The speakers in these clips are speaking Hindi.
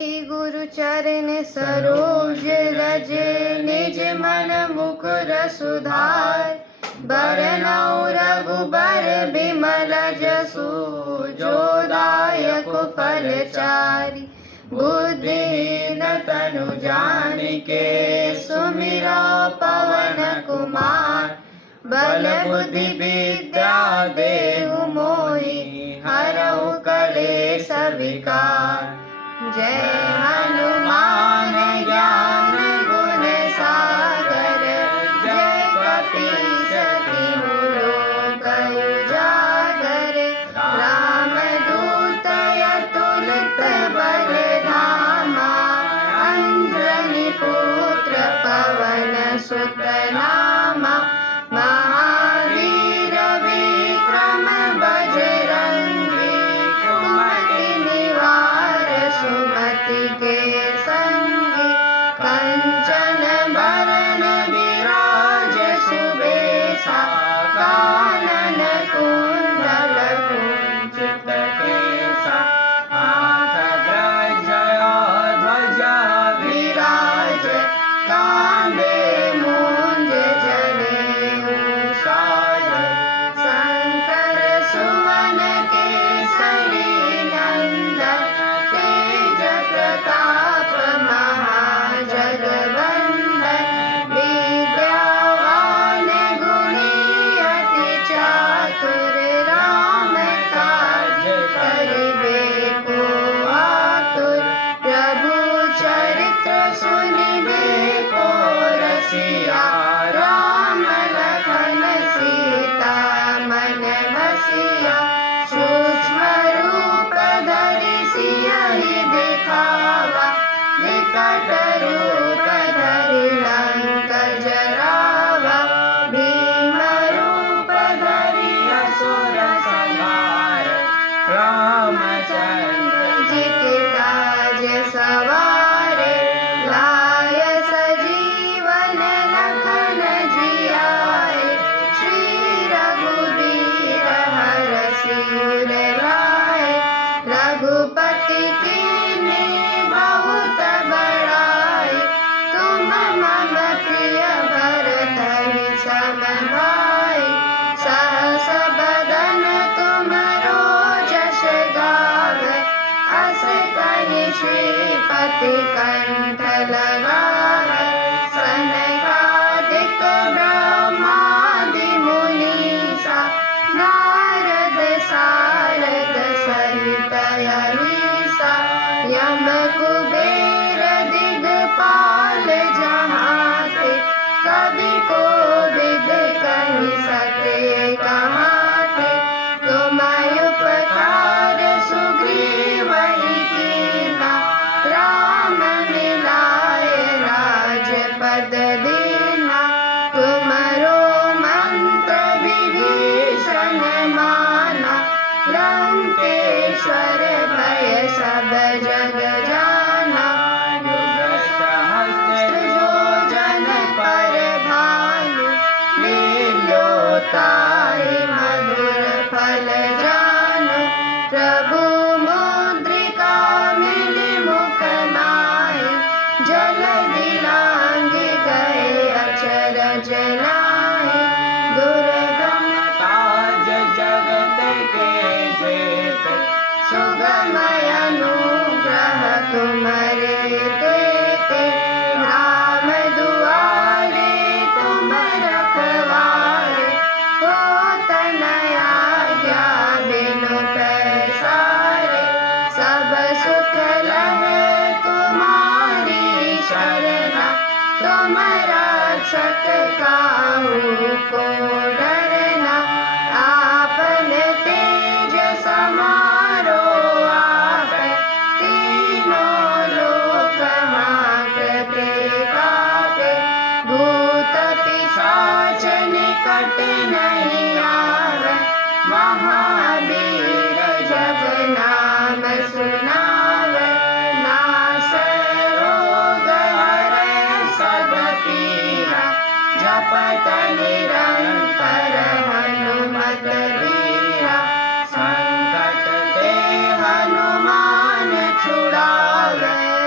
गुरु चरण सरोज रज निज मन मुकुर सुधार। बरनउँ रघुबर बिमल जसु जो दायक फलचारि। बुद्धिहीन तनु जानिके सुमिरौ पवन कुमार। बल बुद्धि विद्या देहु मोहि हरऊ कलेश विकार। जय हनुमान ज्ञान गुण सागर। जय कपीस तिहु लोक उजागर। रामदूत अतुलित बल धामा। अंजनी पुत्र पवन सुत नामा। महावीर विक्रम बजरंगी। कुमति निवार सुमति के संगी। कंचन बरन विराज सुबेसा। कानन कुंडल कुंचित केसा। हाथ वज्र ध्वजा विराज। कांधे मूंज जनेऊ साज। शंकर सुवन केसरी नंदन। तेज प्रताप महाजगवंदन। विद्यावान गुणी अति चातुर। राम काज करिबे को आतुर। प्रभु चरित्र सुनिबे को रसिया। राम लखन सीता मन बसिया। सूक्ष्म रूप धरि सियहि दिखावा। विकट रूप धरि लंक जरावा। भीम रूप धरि असुर संहार। रामचंद्र जी के काज सवारे। लाय सजीवन लखन जियाए। श्री रघुवीर हरषि उर लाए। रघुपति कीन्ही बहुत बड़ाई। तुम मम प्रिय भरतहि सम भाई। सहस बदन तुमरो जस गावै। अस कहि श्रीपति कंठ लगावै। सनकादिक ब्रह्मादि मुनीसा। नारद सारद सहित अहिसा। यम कुबेर दिगपाल जहाते। कवि कोविद कहि सके कहाते। तुम उपकार सुग्रीवहि कीन्हा। राम मिलाए राजपद दीन्हा। तुमरो मंत्र विभीषण माना। लंकेश्वर भय सब जग जाना। युग सहस्त्र जो जन पर भानु। लील्योताहि मधुर फल जानु। प्रभु मुद्रिका मिलि मुख नाहि। जलधि लांघि गए अचरज नाहि। दुर्गम काज जगत के जेते। सुगम अनुग्रह तुम्हरे तेते। राम दुआरे तुम रखवारे। होत न आज्ञा बिनु पैसारे। सब सुख लहै तुम्हारी शरणा। तुम रक्षक काहू को डरना। आपन तेज समारो आपै। तीनों लोक हांकते कापै। भूत पिशाच निकट नहीं आवै। महावीर जब नाम सुनावै। नासै रोग हरै सब पीरा। जपत निरंतर हनुमत वीरा। संकट ते हनुमान छुड़ावै।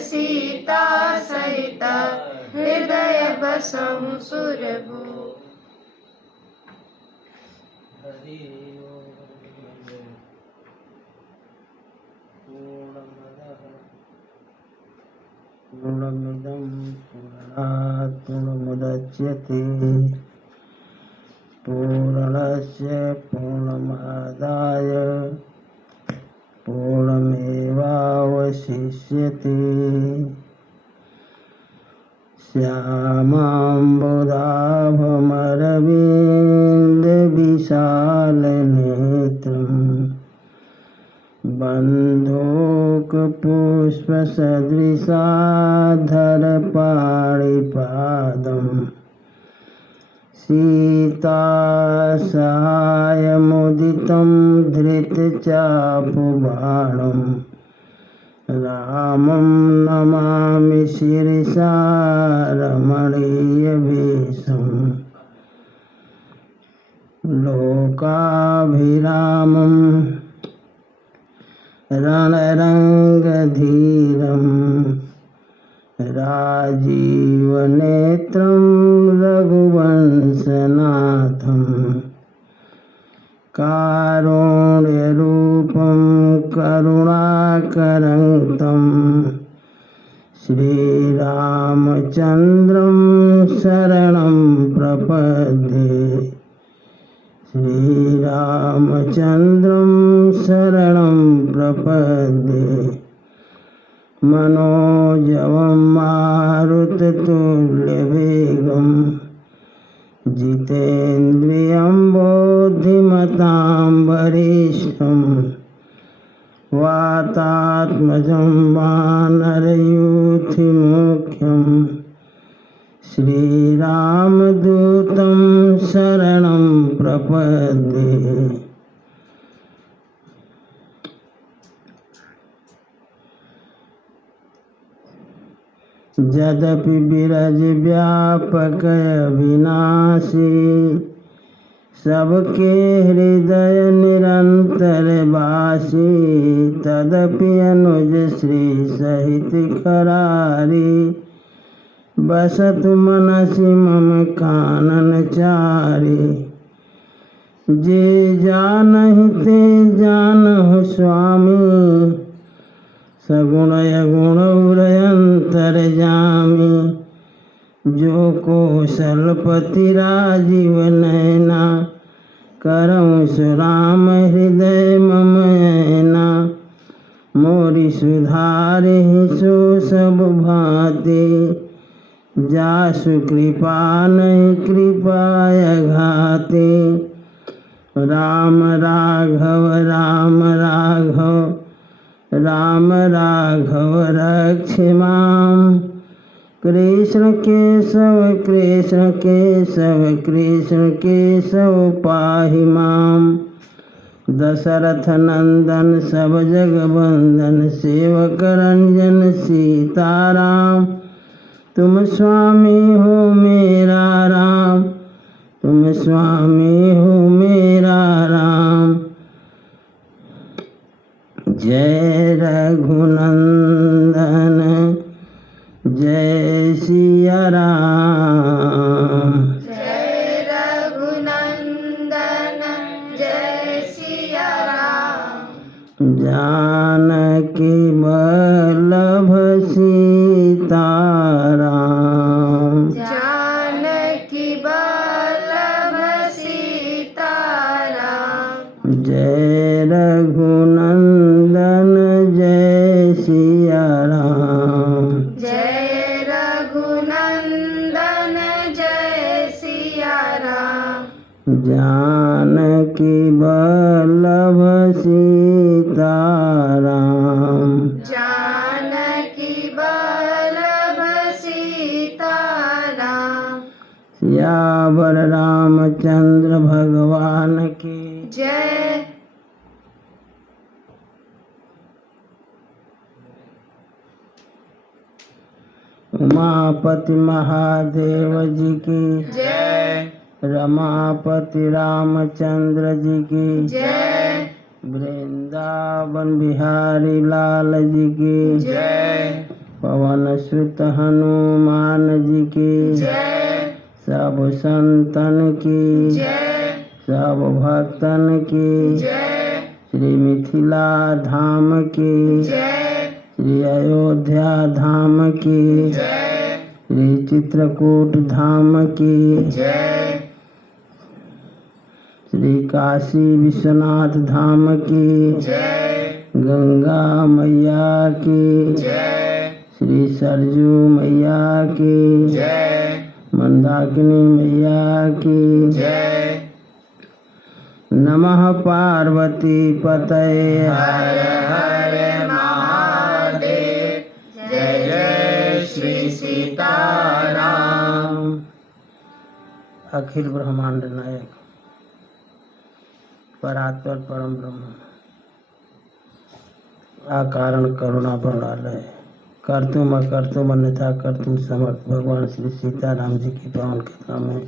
सीता सहित हृदय बसहु सुरभु। पूर्णमिदं पूर्णात् पूर्णमुदच्यते पूर्णस्य पूर्णमादाय पूर्णमेवावशिष्यते। श्यामां बुधाभमरविन्दविशालनेत्रम् बन्धूकपुष्पसदृशाधरपाणिपादम् सीतासहायमुदितं धृतचापबाणं रामं नमामि शिरसा रमणीयवेषम्। लोकाभिरामं रणरङ्गधीरं राजीवनेत्रं रघुवंशनाथं कारुण्यरूपं करुणाकरं तं श्रीरामचन्द्रं शरणं प्रपद्ये। श्रीरामचन्द्रं शरणं प्रपद्ये। मनोजवं मारुततुल्यवेगं जितेन्द्रियं बुद्धिमतां वरिष्ठं वातात्मजं वानरयूथमुख्यं श्रीरामदूतं शरणं प्रपद्ये। यद्यपि विरज व्यापक अविनाशी सबके हृदय निरंतर वासी तदपि अनुज श्री सहित करारी बसतु मनसि मम कानन चारी। जे जानहि ते जानहु स्वामी सगुण अगुण उरयंतरजामी। जो कौशलपति राजीव नयना करऊँ सुराम हृदय मम ऐना। मोरी सुधारे सो सब भाते जासु कृपा नहीं कृपाय घाते। राम राघव राम राघव राम राघव रक्ष मां। कृष्ण केशव कृष्ण केशव कृष्ण केशव पाहि मां। दशरथ नंदन सब जगवंदन सेवक रंजन सीताराम। तुम स्वामी हो मेरा राम तुम स्वामी हो मेरा राम। जय रघुनंदन जय सिया राम। जय रघुनंदन जय सिया राम। जानकी वल्लभ सीताराम। जानकी वल्लभ सीताराम। जय रघुनंदन जय सिया राम। जय रघुनंदन जय सिया राम। जानकी वल्लभ सीताराम। जानकी वल्लभ सीताराम। सियावर रामचंद्र भगवान की जय। उमापति महादेव जी की जय। रमापति रामचंद्र जी की जय। वृंदावन बिहारी लाल जी की जय। पवन सुत हनुमान जी की जय सब संतन की जय सब भक्तन की जय श्री मिथिला धाम की जय श्री अयोध्या धाम की जय श्री चित्रकूट धाम की जय श्री काशी विश्वनाथ धाम की जय गंगा मैया की जय श्री सरजू मैया की जय मंदाकिनी मैया की जय नमः पार्वती पतये हर हर महादेव जय जय श्री सीताराम। अखिल ब्रह्मांड नायक परात्पर परम ब्रह्म अकारण करुणा प्रणालय कर्तुम अकर्तुम अन्यथा कर्तुम समर्थ भगवान श्री सीताराम जी की पावन कथा में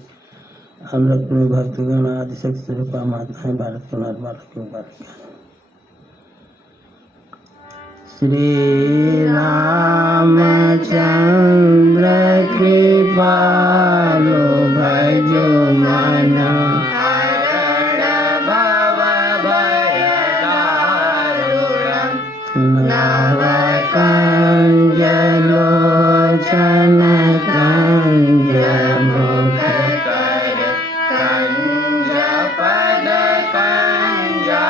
अमृत में भक्तगण आदि शक्ति स्वरूपा माताएं बालक पुनर् बालक बालिका श्री रामचंद्र कृपालो भजो मन हरण भव भय दारुणम् नव कंज लोचन कंज मुख कर कंज पद कंजारुणम्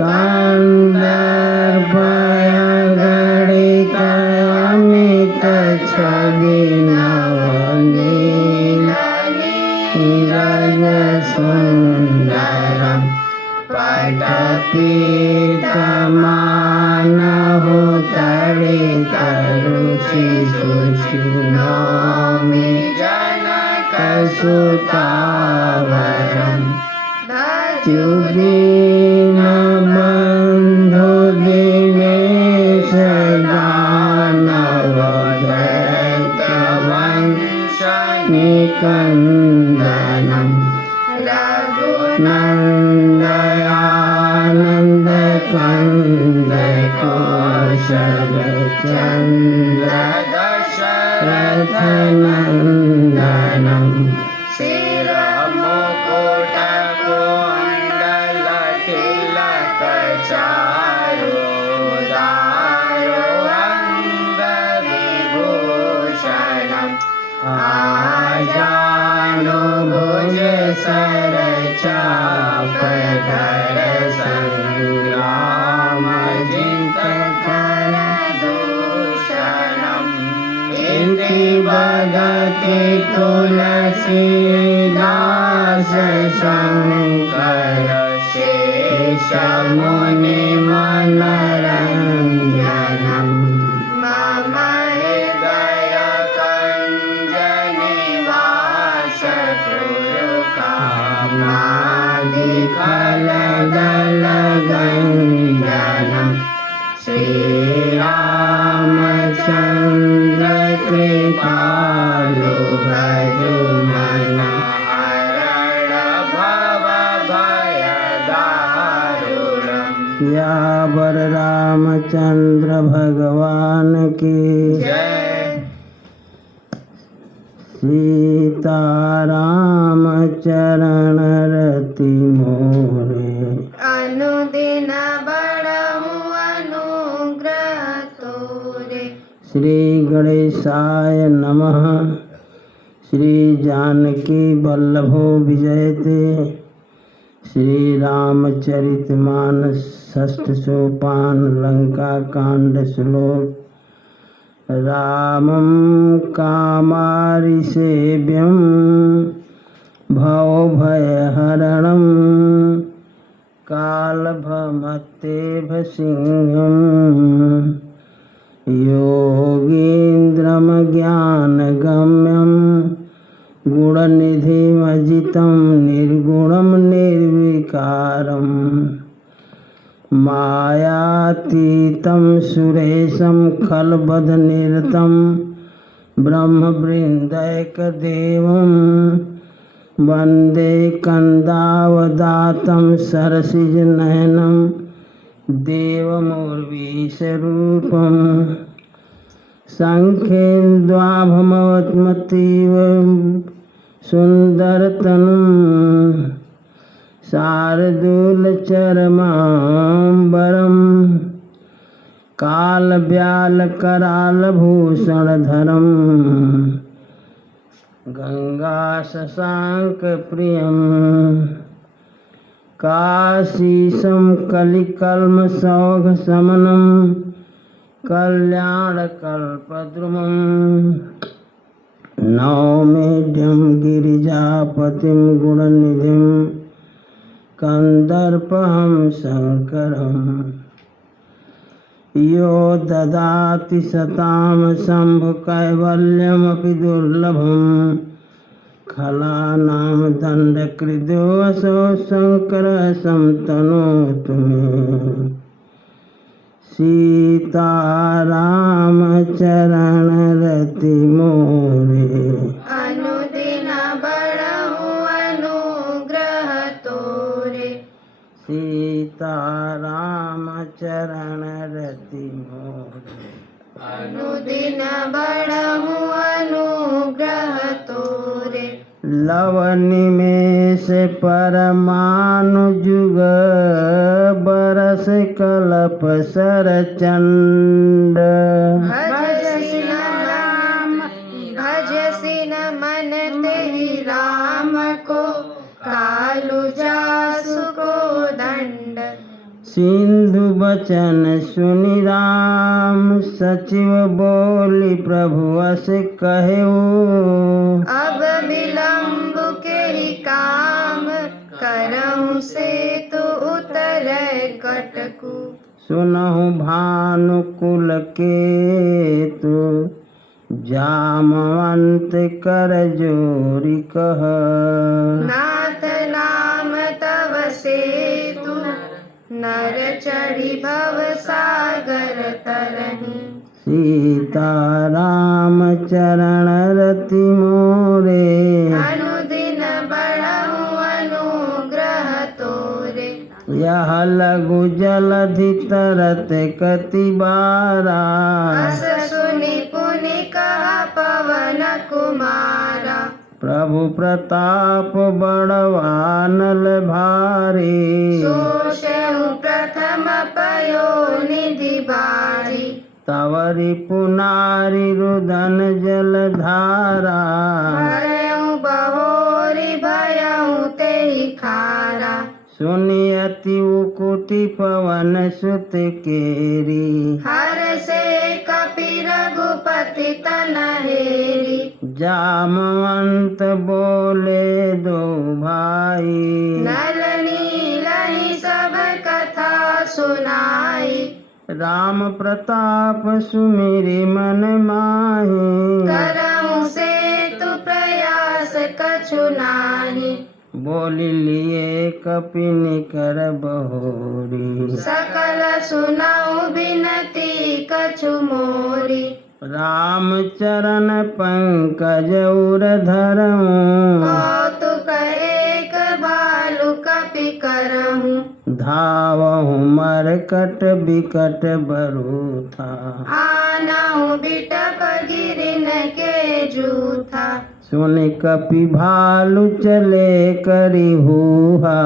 कंदर्भय गणित अमित छवि नवनील नीरज सुंदरम पटपीतमानहु तडित रुचि सुचिनोमि जनकसुतावरम् द्युदीन बन्धु दिनेश दानव दैत्यवंश निकन्दनम् नन्दयानन्द कन्द कौशल चन्द्र दशरथ नन्दनम् शिरमुकुट कुण्डल तिलक चारुदारो अङ्गविभूषणम् आजानु भुज सर चापधर संग्राम जित कर दूषणम् इति भगति तुलसीदास शंकर शेष मुनि मनरंजनम् मम हृदय कंज निवास कुरु कामादिकल दल गंजनम् श्रीरामचन्द्र कृपालु भजो मन हरण भव भय दारुणम्। सियावर रामचंद्र भगवान की जय सीताराम चरण रति मोरे अनुदिन बड़हु अनुग्रह तोरे। श्री गणेशाय नमः। श्री जानकी वल्लभो विजयते। श्री रामचरितमानस षष्ठ सोपान लंका कांड श्लोक। रामं कामारिसेव्यं भवभयहरणं कालभमत्तेभसिंहम् योगीन्द्रं ज्ञानगम्यं गुणनिधिमजितं निर्गुणं निर्विकारम् मायातीतं सुरेशं खलबधनिरतं ब्रह्मवृन्दैकदेवं वन्दे कन्दावदातं सरसिजनयनं देवमूर्वीशरूपं सङ्ख्येन्द्वाभमवत्मतीव सुन्दरतनुं शार्दूलचरमाम्बरं कालव्यालकरालभूषणधरं गङ्गाशशाङ्कप्रियं काशीशं कलिकल्मषौघशमनं कल्याणकल्पद्रुमं नौमीड्यं गिरिजापतिं गुणनिधिं कन्दर्पहं शङ्करम् यो ददाति सतां शम्भुकैवल्यमपि दुर्लभं खलानां दण्डकृदोऽसौ शङ्करः संतनोतु मे सीतारामचरणरति मोरे अनुदिन बड़हु अनुग्रह तोरे सीतारामचरणरति मोरे अनुदिन बड़हु अनुग्रह तोरे लवनिमेष परमानुजुग बरस कल्प सरचंड भजसी न मन तेहि राम को कालु जासु को दंड सिंधु बचन सुनि राम सचिव बोली प्रभु अस कहेऊ अब विलंब के ही काम करहु से तु उतर कटकु सुनहु भानुकुल केतु जामवंत कर जोरी कह नाथ नाम तव सेतु नर चढ़ी भव सागर तरहि सीताराम चरण रति मोरे अनुदिन बड़हु अनुग्रह तोरे यह लघु जलधि तरत कति बारा अस सुनि पुनि कहा पवन कुमारा प्रभु प्रताप बड़वानल भारी सोषहु प्रथम पयो निधि बारी तवरि पुनारि रुदन जलधारा हरहु बहोरी भयहु तेहि खारा सुनि अति उकुति पवन सुत केरी हर से कपि रघुपति तनहेरी जामवंत बोले दो भाई नल नीलहि सब कथा सुनाई राम प्रताप सुमिरि मन माही करहु से तु प्रयास कछु नाहि बोली लिए कपिनि कर बहोरी सकल सुनऊ बिनती कछु मोरी राम चरण पंकज उर धरऊं कौतुक एक बालु कपि करहु धावहु मरकट बिकट बरूथा आनहु बिटप गिरिन के जूथा सुनि कपि भालु चले करि हुहा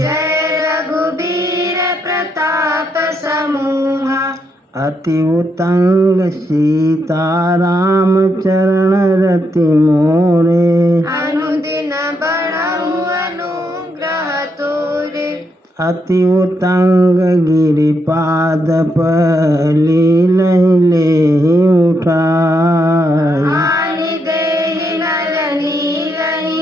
जय रघुबीर प्रताप समूहा अति उतंग सीताराम चरण रति मोरे अनुदिन बड़हु अनुग्रह तोरे अति उतंग गिरिपाद लीलहि लेहि उठाई आनि देहि नल नीलहि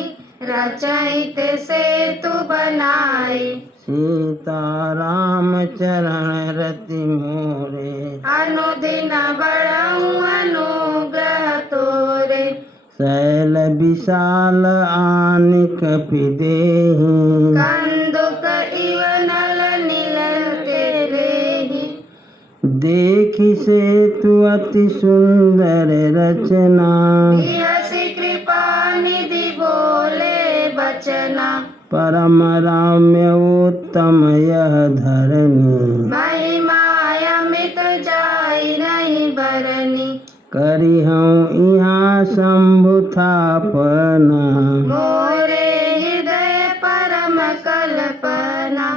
रचैत सेतु बनाई सीताराम चरण रति मोरे अनुदिन बड़हु अनुग्रह तोरे शैल विशाल आनि कपि देहि कंदुक इव नल नीलते लेहि देखि सेतु अति सुंदर रचना बिहसि कृपा निधि बोले बचना परम रम्य उत्तम यह धरनी महिमा शंभु थापना मोरे हृदय परम कल्पना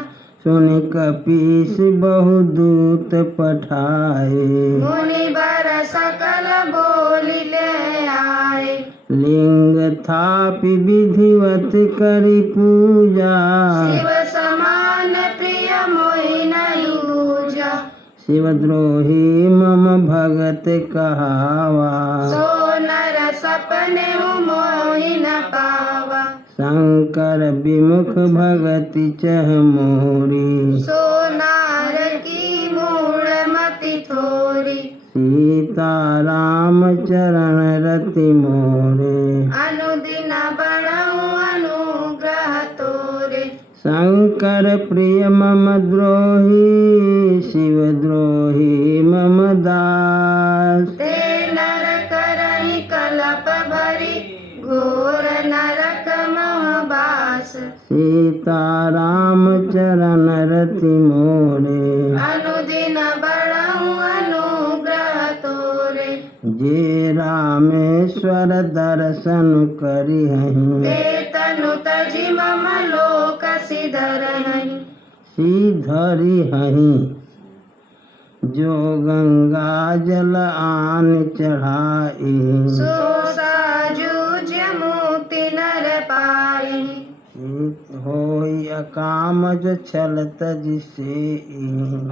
सुन कपीस बहुदूत पठाए मुनि बर सकल बोली ले आए लिंग थापि विधिवत करि पूजा शिव समान प्रिय मोहि नहीं दूजा शिवद्रोही मम भगत कहावा सो नर सपने मोहि न पावा शंकर विमुख भगति चह मोरी सो नार की मूढ़ मति थोरी सीता राम चरण रति मोरे अनुदिन बढ़ऊ अनुग्रह तोरे शंकर प्रिय मम द्रोही शिव द्रोही मम दास ते नर करहि कलप भरी घोर नरक महबास सीता राम चरण रति मोरे अनुदिन बढ़ऊ अनुग्रह तोरे जे रामेश्वर दर्शन करिहहि ते तनु तजि मम लोक सिधरहि श्रीधरिहहि जो गंगा जल आन चढ़ाई सो साजुज मुक्ति नर पाई होई अकामज छल तजिसे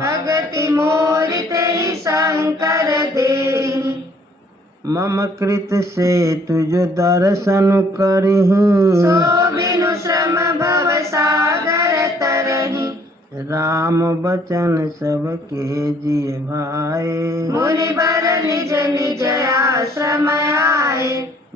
भगति मोर तेहि शंकर देहि मम कृत से तुझ दर्शन करिहि सो बिनु श्रम भव सागर तरहि राम बचन सबके जिय भाए मुनि बर निज निज आश्रम आए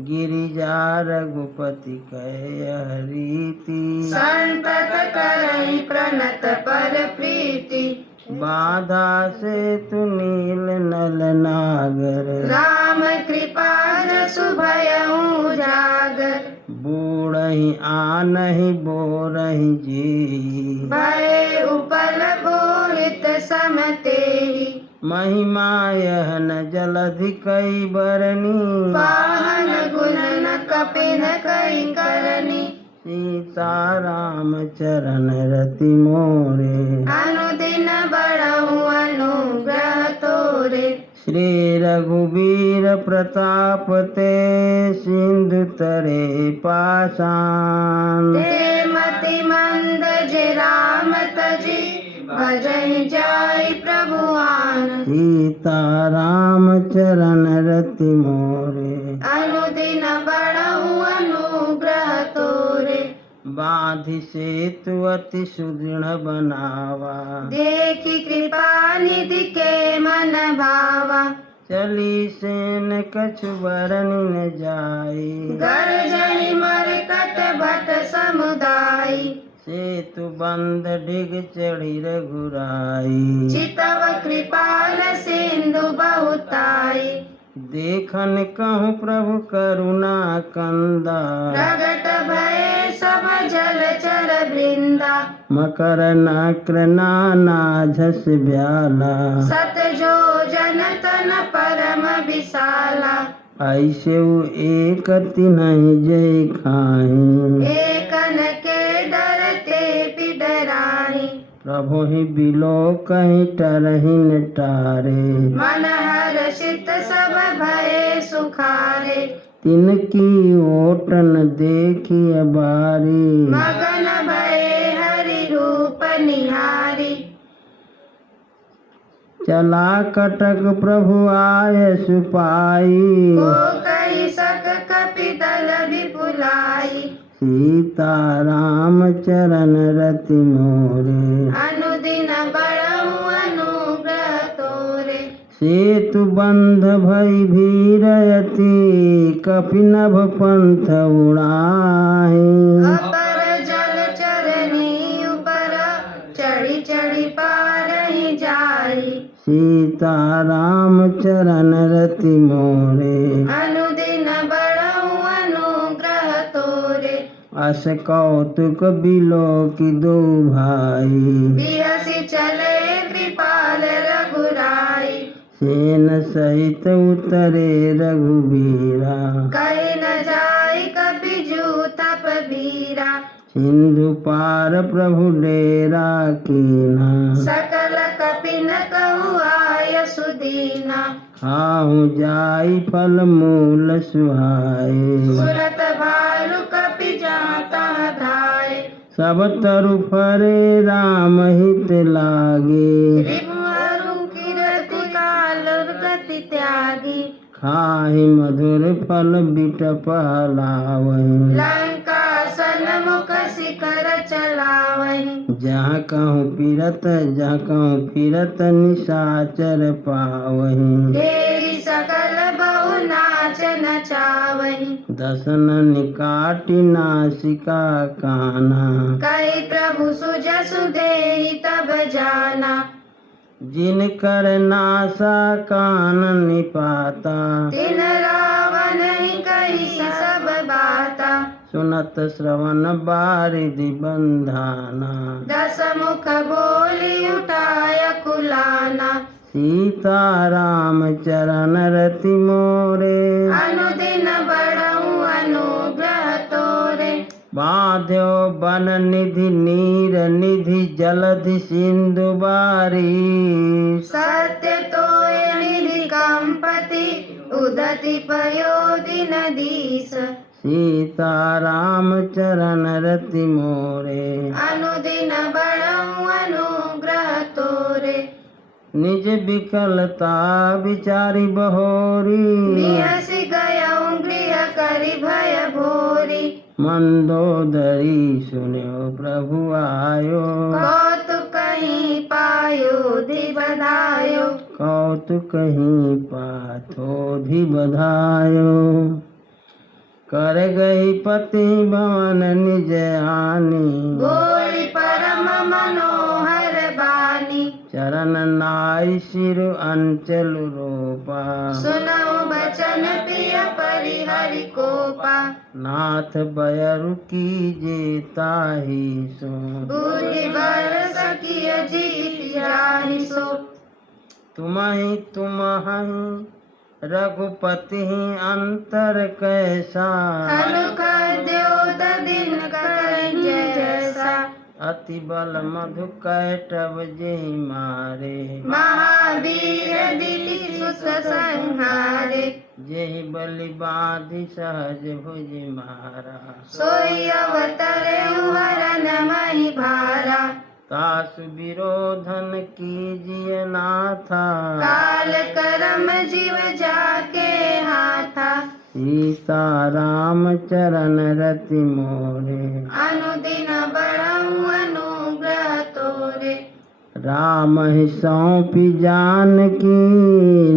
गिरिजा रघुपति कह रीति संतत करहि प्रणत पर प्रीति बाधा से तु नील नल नागर राम कृपा जसु भयउ जागर बूढ़हि आनहि बोरहि जी भय उपल बोहित सम तेहि महिमा यह न जलधि कई बरनी पावन गुण न कपिन कई करनी सीता राम चरण रति मोरे अनुदिन बढ़ऊ अनुग्रह तोरे श्री रघुवीर प्रताप ते सिंधु तरे पाषाण ते मति मंद जे राम तजी भजहि जाई प्रभु आन सीता राम चरण रति मोरे अनुदिन बढ़ऊ अनुग्रह तोरे बाधि सेतु अति सुदृढ़ बनावा देखी कृपा निधि के मन भावा चली सेन कछु बरनि न जाई गर्जनि मरकट भट समुदाय सेतु बंद डिग चढ़ी रघुराई चितव कृपाल सिंधु बहुताई देखन कहूँ प्रभु करुणा कंदा प्रगट भय सब जल चर वृंदा मकर नक्र नाना झस ब्याला सत जो जन तन परम विशाला ऐसे एक नहीं जय खाई एकन के डरते पिडराही प्रभु ही बिलो कहीं टरहि न टारे मन हर्षित सब भय सुखारे तिनकी ओटन देखी बारी मगन भय हरि रूप निहारी चला कटक प्रभु आय सुपाई को कही सक कपिदल विपुलाई सीता राम चरण रति मोरे अनुदिन बढ़ऊ अनुग्रह तोरे सेतु बंध भई भीरयति कपिनभ पंथ उड़ाहि अपर जल चरनी ऊपर चढ़ी चढ़ी पारहि जाई सीता राम चरण रति मोरे अनुदिन बढ़ऊ अनुग्रह तोरे अस कौतुक बिलो की दो भाई बिहसी चले कृपाल रघुराई सेन सहित उतरे रघुबीरा, कहीं न जाई कभी जू तप बीरा। सिंधु पार प्रभु डेरा कीना, सकल कपिन कहु आय सुदीना। खाहु जाई फल मूल सुहाए, सुरत भालु कपि जाता धाय। सब तरु फरे राम हित लागे, रिपुअरु कीरति काल गति त्यागी। खाहि मधुर फल बिटप हलावहि, लंका सन्मुख शिखर चलावहि। जहाँ कहूँ फिरत निशाचर पावहि, तेरी सकल बहु नाच नचावहि। दसन निकाटि नासिका काना, कही प्रभु सुजसु देहि तब जाना। जिनकर नासा कानन निपाता, तिन रावण ही कही सब बाता। सुनत श्रवण बारिधि बंधाना, दस मुख बोली उठाय कुलाना। सीता राम चरण रति मोरे, अनुदिन बढ़ऊ अनुग्रह तोरे। बांध्यो बन निधि नीर निधि जलधि सिंधु बारी, सत्य तोय निधि कंपति उदति पयोधि नदीस। सीता राम चरण रति मोरे, अनुदिन बढ़ऊ अनुग्रह तोरे। निज विकलता विचारी बहोरी, बिहसि गयऊँ गृह करि भय भोरी। मंदोदरी सुन्यो प्रभु आयो, कौतुक कहीं पायो धि बधायो। कौतुक कहीं पाथो बधायो, कर गई पति भवन निज आनी, बोली परम मनोहर बानी। चरण नाई सिर अंचल रोपा, सुनऊ बचन प्रिय परिहरि कोपा। नाथ बयरु कीजे ताहि सो, बुद्धि बल सखिय जीत जाहि सो। तुम्हि रघुपति अंतर कैसा, खलु द्योत दिन करहिं जैसा। अति बल मधु कैटव जेहि मारे, महावीर दिली सुत संहारे। जेहि बलि बाधि सहज भुज मारा, सोई अवतरे हरन महि भारा। तासु विरोधन कीजिए नाथा, काल करम जीव जाके हाथा। सीता राम चरण रति मोरे, अनुदिन बढ़ऊ अनुग्रह तोरे। राम ही सौंपी जानकी,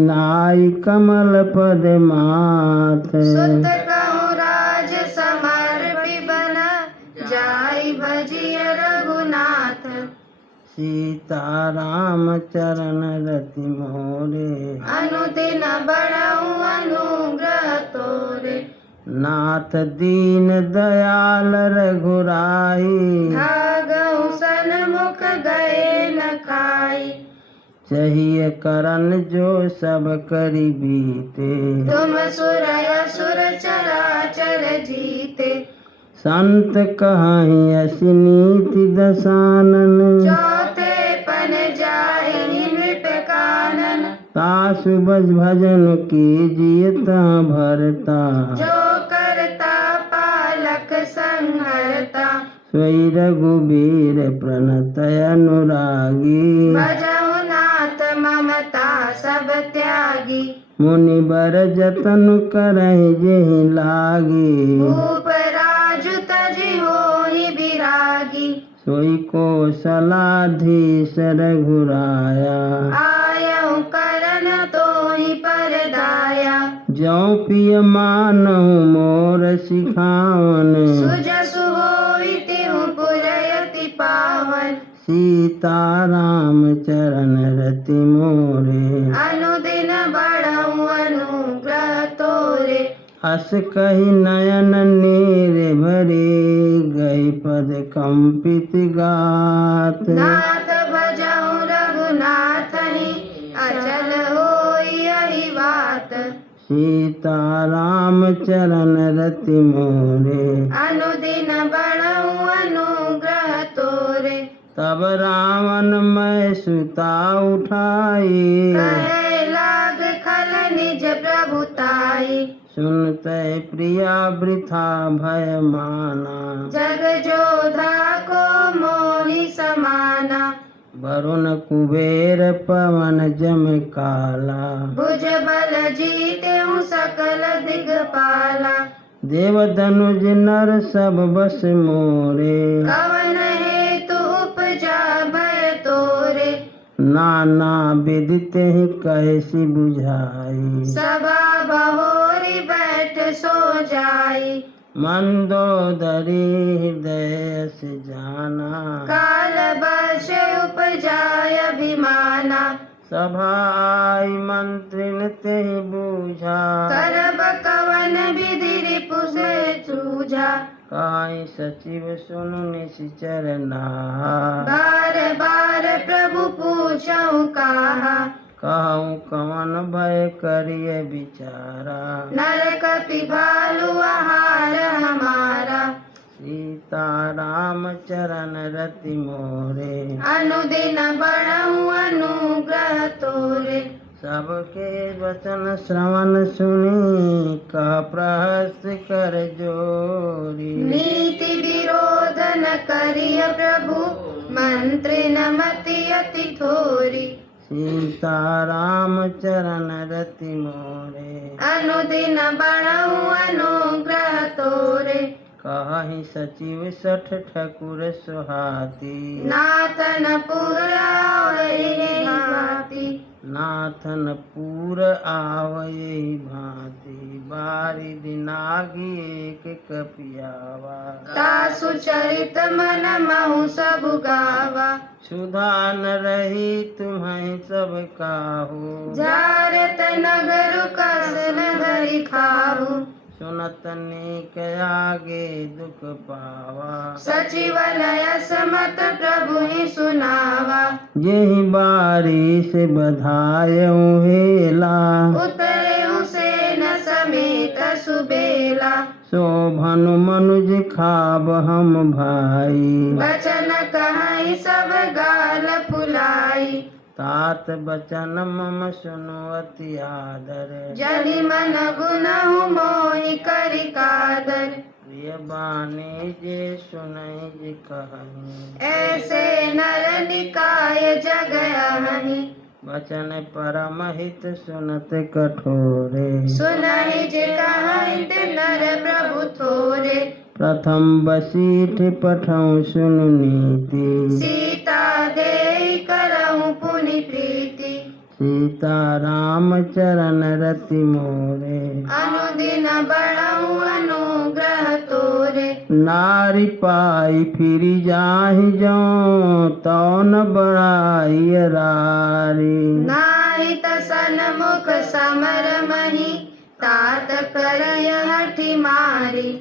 नाई कमल पद माथ। सुत कहूँ राज समर्पि बन जाई भजिय रघुनाथ। सीता राम चरण रति मोरे, अनुदिन बढ़ऊ अनुग्रह तोरे। नाथ दीन दयाल रघुराई, भागऊ सन्मुख गए न खाई। चाहिए करन जो सब करि बीते, तुम सुर असुर चराचर जीते। संत कहाहि असी नीति दसानन, चौथे पन जाहि नृप कानन। तासु भजन कीजिए ता भरता, जो करता पालक संहरता। सोई रघुबीर प्रणत अनुरागी, भजहु नाथ ममता सब त्यागी। मुनि बर जतन करहि जेहि लागी, भूप राजु तजि होहि बिरागी। सोई कौशलाधीश रघुराया, आयऊ करन तोहि परदाया। जौ पिय मानहु मोर सिखावन, सुजसु होई तिहु पुरयति पावन। सीता राम चरण रति मोरे, अनुदिन बढ़ऊ अनुग्रह तोरे। अस कहि नयन नीर भरे, गई पद कंपित गात। नाथ भजऊ रघुनाथ ही अचल होई सीता राम चरण रति मोरे। अनुदिन बढ़ऊ अनुग्रह तोरे। तब रावण मैं सुता उठाई, कहे लाग खल निज प्रभुताई। सुनते प्रिया वृथा भय माना, जग जोधा को मोहि समाना। वरुण कुबेर पवन जम काला, भुज बल जीतेउ सकल दिगपाला। देव धनुज नर सब बस मोरे। कवन हेतु उपजा भय तोरे। नाना विदित ही कैसी बुझाई, सभा बहोरी बैठ सो जाई। मंदोदरी हृदय से जाना, काल बश उपजाय अभिमाना। सभा आई मंत्रिन ते बूझा, करब कवन विधि रिपु से सूझा। काई सचिव सुनु निश्चर नाहा, बार बार प्रभु पूछऊ कहा। कहूँ कवन भय करिए विचारा, नर कपि भालु आहार हमारा। सीता राम चरण रति मोरे। अनुदिन बढ़ऊ अनुग्रह तोरे। सबके वचन श्रवण सुनी, का प्रहस्त कर जोरी। नीति विरोध न करिय प्रभु, मंत्री न मति अति थोरी। सीता राम चरण रति मोरे। अनुदिन बढ़ऊ अनुग्रह तोरे। कहि सचिव सठ ठकुर सुहाती, नाथन पुरावहि भांति। नाथन पूर आवये भांति। बारी दिनागी एक कपियावा, तासु चरित मन महु सब गावा। सुधा न रही तुम्हें सब काहू, जारत नगर कस नगरी खाहू। सुनत नेक आगे दुख पावा, सचिवन असमत प्रभु ही सुनावा। यही बारी से बधायऊ हेला, उतरे उसेन समेत सुबेला। शोभनु मनुज खाब हम भाई, बचन कहाई सब गाल फुलाई। तात बचन मम सुनु अति आदर, जनि मन गुनहु मोहि करि कादर। प्रिय बानी जे सुनहि जे कहहि, ऐसे नर निकाय जग अहनि। वचन परम हित सुनत कठोरे, सुनहि जे कहित नर प्रभु थोरे। प्रथम बसीठ पठऊँ सुनु नीति, सीता देहि करहु पुनि प्रीति। सीता राम चरण रति मोरे। अनुदिन बढ़ऊ अनुग्रह तोरे। नारी पाई फिरी जाहि जौं, तौ न बढ़ाई रारी। नाहि तसन मुख समर मही, तात करय हठि मारी।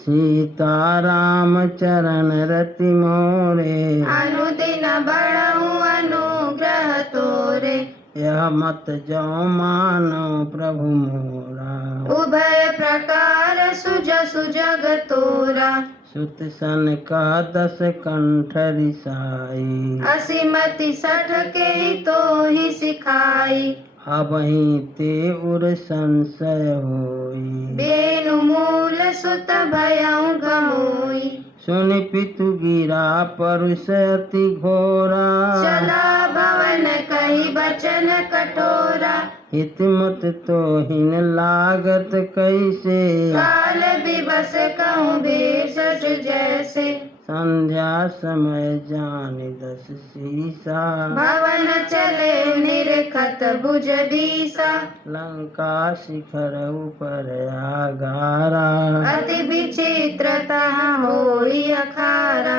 सीता राम चरण रति मोरे। अनुदिन बढ़ऊ अनुग्रह तोरे। यह मत जो मानो प्रभु मोरा, उभय प्रकार सुजसु जग तोरा। सुत सन का 10 कंठ रिसाई, असीमति सठ के तोहि सिखाई। अबहि ते उर संशय होई, बेनु मूल सुत भयउ गहोई। सुनि पितु गिरा परुष अति घोरा, चला भवन कही बचन कठोरा। हित मत तोहिन लागत कैसे, काल दिवस कहूँ भेषज जैसे। संध्या समय जानि 10 सीसा, भवन चले निरखत भुज बीसा। लंका शिखर ऊपर आगारा, अति विचित्रता होई अखारा।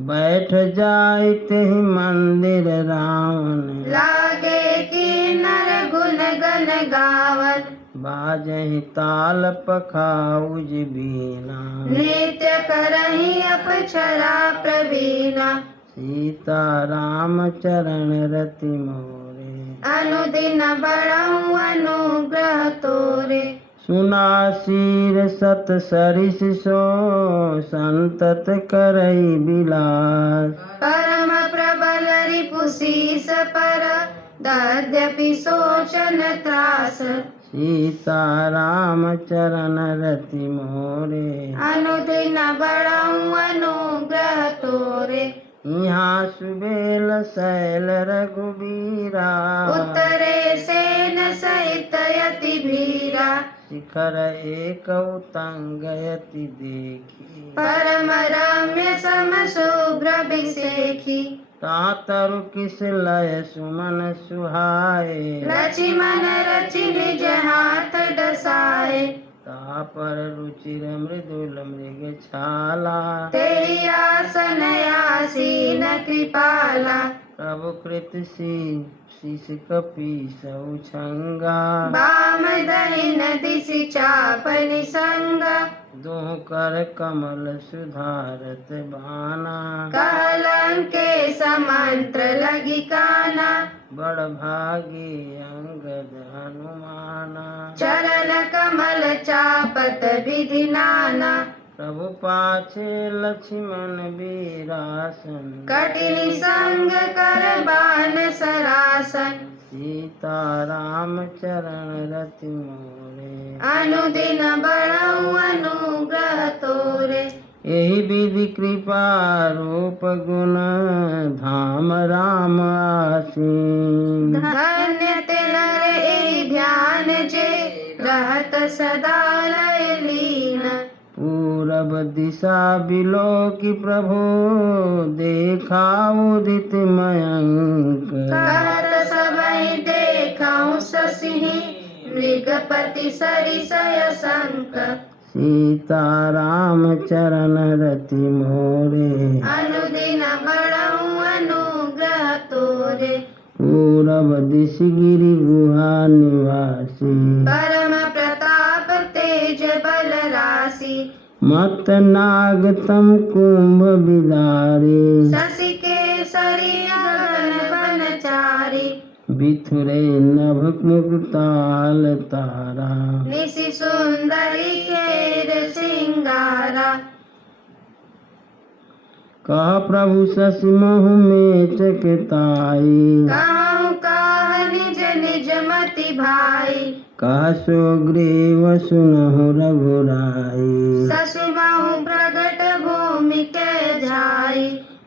बैठ जाय तेहि मंदिर रावण, लागे कि नर गुण गन गावन। बाजहि ताल पखाउज बीना, नृत्य करहि अपक्षरा प्रवीणा। सीता राम चरण रति मोरे। अनुदिन बढ़ाऊं अनुग्रह तोरे। सुना शीर सत सरिस सो संतत करई बिलास। परम प्रबल रिपुशीस पर यद्यपि सोचन त्रास। सीताराम चरण रति मोरे। अनुदिन बढ़ाऊं अनुग्रह तोरे। यहाँ सुबेल शैल रघुबीरा। उत्तरे सेन सहित यति भीरा। शिखर एक उतंग यति देखी। परम रम्य सम शुभ्र विसेखी। तातरु किस लय सुमन सुहाए। लक्ष्मण रचि निज हाथ डसाए। तापर रुचिर मृदुल मृग छाला। तेहि आसन आसीन कृपाला। प्रभु कृत शीश कपीसौ छंगा। वाम दहिन दिशि चाप निसंग। दोह कर कमल सुधारत बाना। कलंके समंत्र लगी काना। बड़ भागी अंगद हनुमाना। चरण कमल चापत विधि नाना। प्रभु पाछे लक्ष्मण वीरासन। कठिन संग कर बान सरासन। सीताराम चरण रति मोरे। अनुदिन बढ़ाऊं अनुग्रह तोरे। यही विधि कृपा रूप गुण धाम राम आसीन। धन्य तिनर एहि ध्यान जे रहत सदा लय लीन। पूरब दिशा बिलो की प्रभु देखा उदित मयंक। कहत सबहि देखऊं ससिहि मृगपति सरिसय संक। सीताराम चरण रति मोरे। अनुदिन बढ़ाऊं अनुग्रह तोरे। पूरब दिश गिरि गुहा निवासी। परम प्रताप तेज बल राशि। मत नाग तम कुंभ बिदारी। शशि केसरी गगन बनचारी। बिथुरे नभ मुकुटाल तारा। निशि सुंदरी केर सिंगारा। कह प्रभु शशि महु में चकताई। कहूँ कह निज निज मति भाई। कह सुग्रीव सुनहु रघुराई। शशि बाहु प्रगट भूमि के झाई।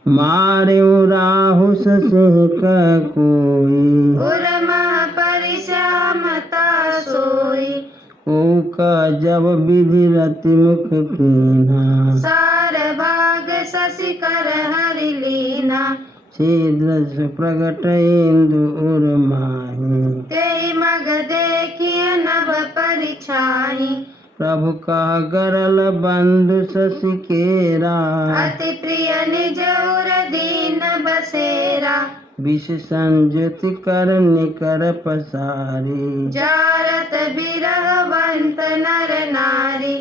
मारे राहु शशि का कोई। उर मह परिश्यामता सोई। का जब विधि रति मुख कीन्हा। सार भाग शशि कर हरि लीना। शीघ्र प्रगट इंदु उर माही। तेहि मग देखिय नभ परिछाही। प्रभु का गरल बंधु शशि केरा। अति प्रिय निज उर दीन बसेरा। विष संयुति कर निकर पसारी। जारत बिरहवंत नर नारी।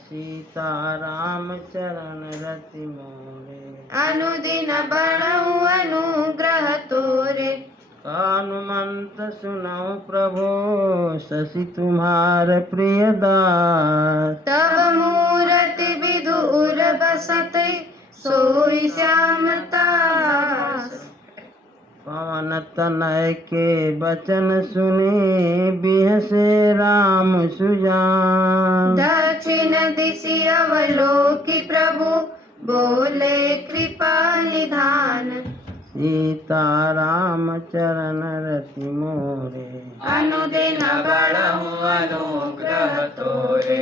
सीताराम चरण रति मोरे। अनुदिन बढ़ऊं अनुग्रह तोरे। हनुमंत सुनो प्रभु शशि तुम्हार प्रिय दास। तब मूरति विदुर बसते सोई श्यामता। पवन तनय के बचन सुने बिहसे राम सुजान। दक्षिण दिशि अवलोकि प्रभु बोले कृपा निधान। सीताराम चरण रति मोरे। अनुदिन बढ़ऊं अनुग्रह तोरे।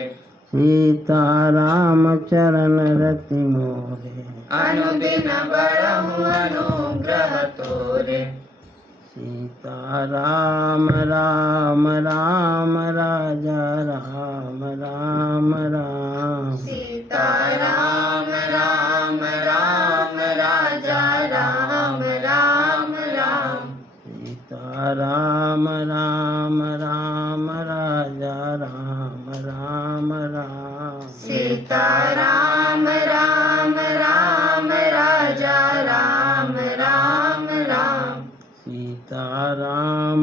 सीताराम चरण रति मोरे। अनुदिन बढ़ऊं अनुग्रह तोरे। सीताराम राम राम राजा राम राम राम। सीताराम राम राम राजा राम राम राम। सीताराम राम राम राजा राम राम राम। सीताराम राम राम राजा राम राम राम। सीताराम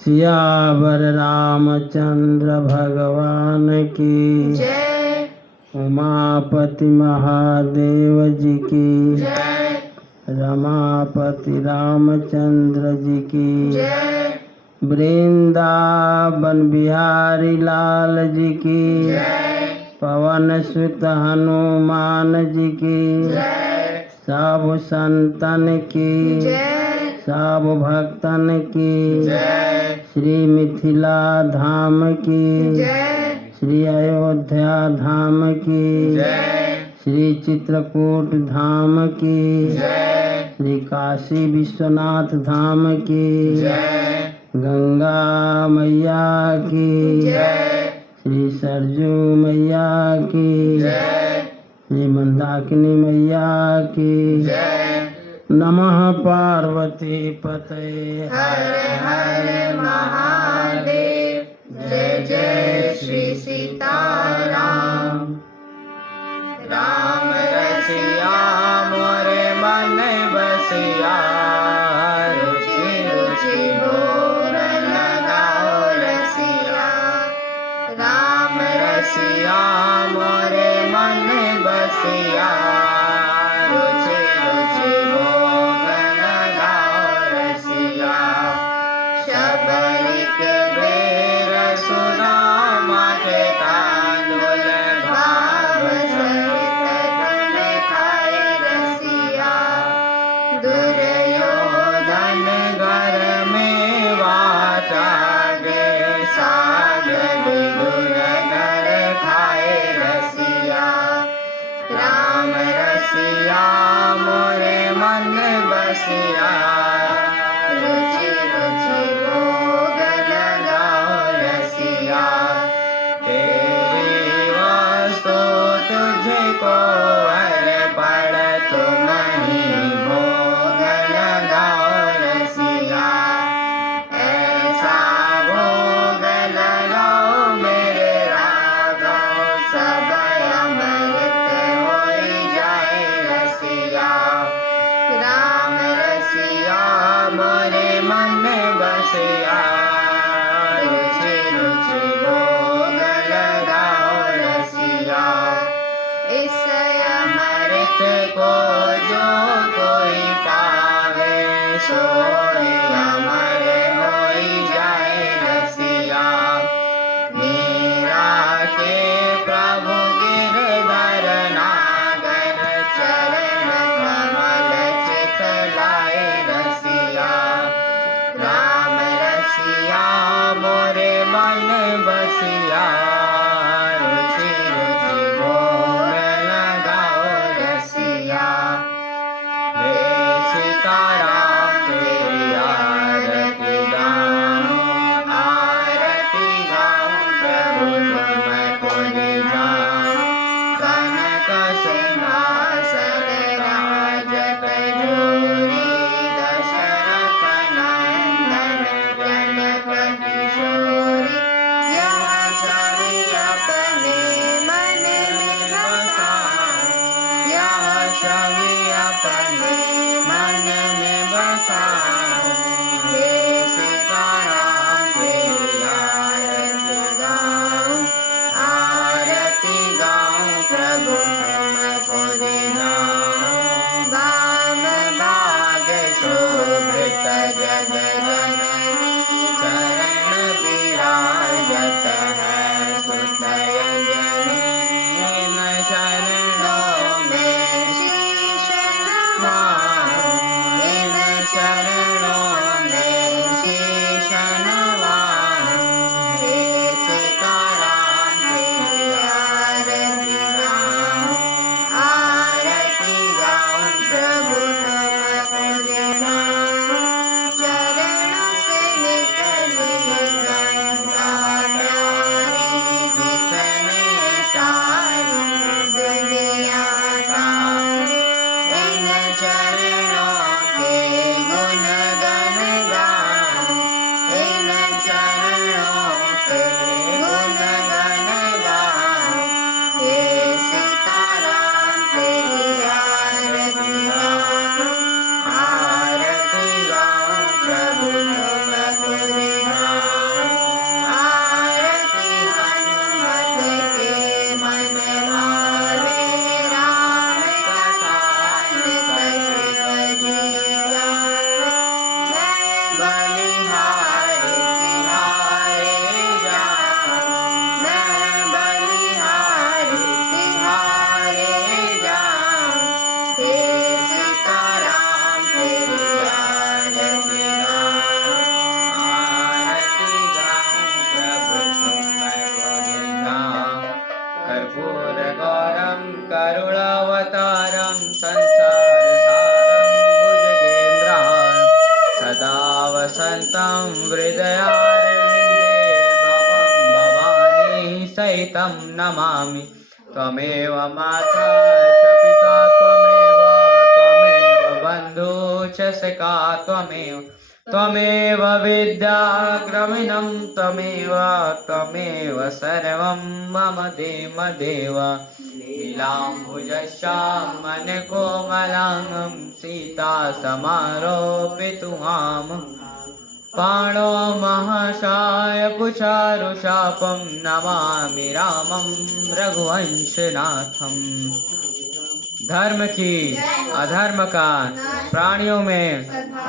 सियावर रामचंद्र भगवान की जय। उमापति महादेव जी की जय। रमापति रामचंद्र जी की जय। वृंदावन बिहारी लाल जी की जय। पवन सुत हनुमान जी की जय। सब संतन की जय। सब भक्तन की जय। श्री मिथिला धाम की जय। श्री अयोध्या धाम की जय। श्री चित्रकूट धाम की जय। श्री काशी विश्वनाथ धाम की जय। गंगा मैया की जय। श्री सरजू मैया की जय। श्री मंदाकिनी मैया की जय। नमः पार्वती पते हर हर महादेव। जय जय श्री सीताराम। राम रसिया मोरे मन बसिया, रुचि रुचि भोर लगाओ रसिया। राम रसिया मोरे मन बसिया, रुचि रुचि भोग लगाओ रसिया। शबरी के बेर सुदामा के तांडुल, भाव सहित गुण खाए रसिया। दुर्योधन घर में वाचा गे, साग विदुर घर खाए रसिया। राम रसिया मोरे मन बसिया, रुचि रुचि भोग लगाओ रसिया। तेरी वस्तु तुझको अर्पण, तुम ही भोग लगाओ रसिया। ऐसा भोग लगाओ मेरे राघव, सब अमृत होई जाए रसिया। राम रसिया मोरे मन बसिया, रुचि रुचि भोग लगाओ रसिया। इस अमृत को जो कोई पावे, सोई अमर होई जाए रसिया। मीरा के प्रभु गिरधर नागर, चरण कमल चित लाए रसिया। राम रसिया मोरे मन बसिया, रुचि रुचि भोग लगाओ रसिया। हे सीताराम तेरी आरती गाऊं, आरती गाऊं प्रभु तुमको निभाऊं। कनक सिंहासन राजत जोरी, दशरथ नंदन जनक किशोरी। यह छवि अपने मन में बसाऊं, यह छवि अपने मन में बसाऊं। हे सीताराम तेरी आरती गाऊं, आरती गाऊं प्रभु तुमको दिलाऊं। वाम भाग शोभित जग जननी, चरण विराजत है सुत अंजनी। इन चरणों में शीश नवाऊं, भवावतारं संसारसारं भुजगेन्द्रान् सदा वसन्तं हृदयारविन्दे भवं भवानी सहितं नमामि। त्वमेव माता च पिता त्वमेव बन्धु च सखा त्वमेव विद्याद्रविणं त्वमेव सर्वं मम देव लीलाम्बुजश्यामलकोमलाङ्गं सीता समारोपितुहाम पाणो महाशाय कुचारुशापं नमामि रामं रघुवंशनाथम। धर्म की अधर्म का प्राणियों में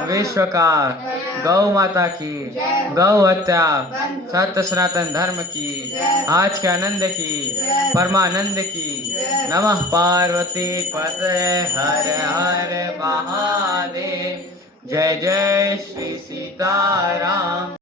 विश्व का गौ माता की गौ हत्या सत्य सनातन धर्म की आज के आनंद की परमानंद की। नमः पार्वती पते हर हर महादेव। जय जय श्री सीताराम।